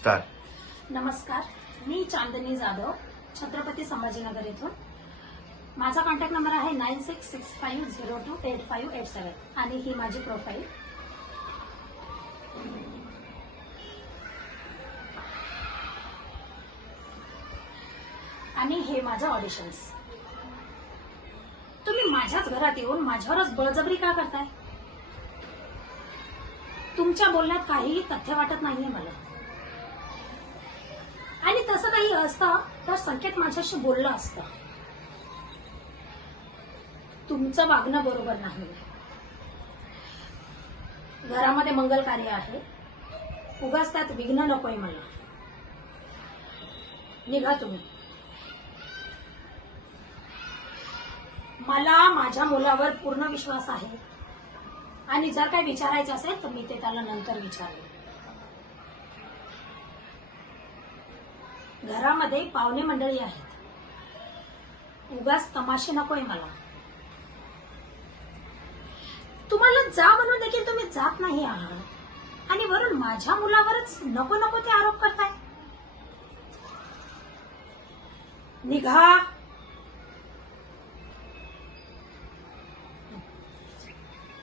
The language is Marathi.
स्टार्ट। नमस्कार, मी चांदनी जाधव, छत्रपती संभाजीनगर येथून। माझा कॉन्टॅक्ट नंबर आहे 9665028587 आणि ही माझी प्रोफाईल। आणि हे माझं ऑडिशन्स। तुम्ही माझ्याच घरात येऊन माझ्यावरच बळजबरी का करताय? तुमच्या बोलण्यात काहीही तथ्य वाटत नाहीये मला। आणि तसं काही असतं तर संकेत माझ्याशी बोललं असतं। तुमचं वागणं बरोबर नाही। घरामध्ये मंगल कार्य आहे, उगाच त्यात विघ्न नकोय मला। निघा तुम्ही। मला माझ्या मुलावर पूर्ण विश्वास आहे आणि जर काही विचारायचं असेल तर मी ते त्याला नंतर विचारेन। घरामध्ये पाहुणे मंडळी आहेत, उगाच तमाशे नकोय मला। तुम्हाला जा म्हणून देखील तुम्ही जात नाही आहात आणि वरून माझ्या मुलावरच नको नको ते आरोप करताय। निघा।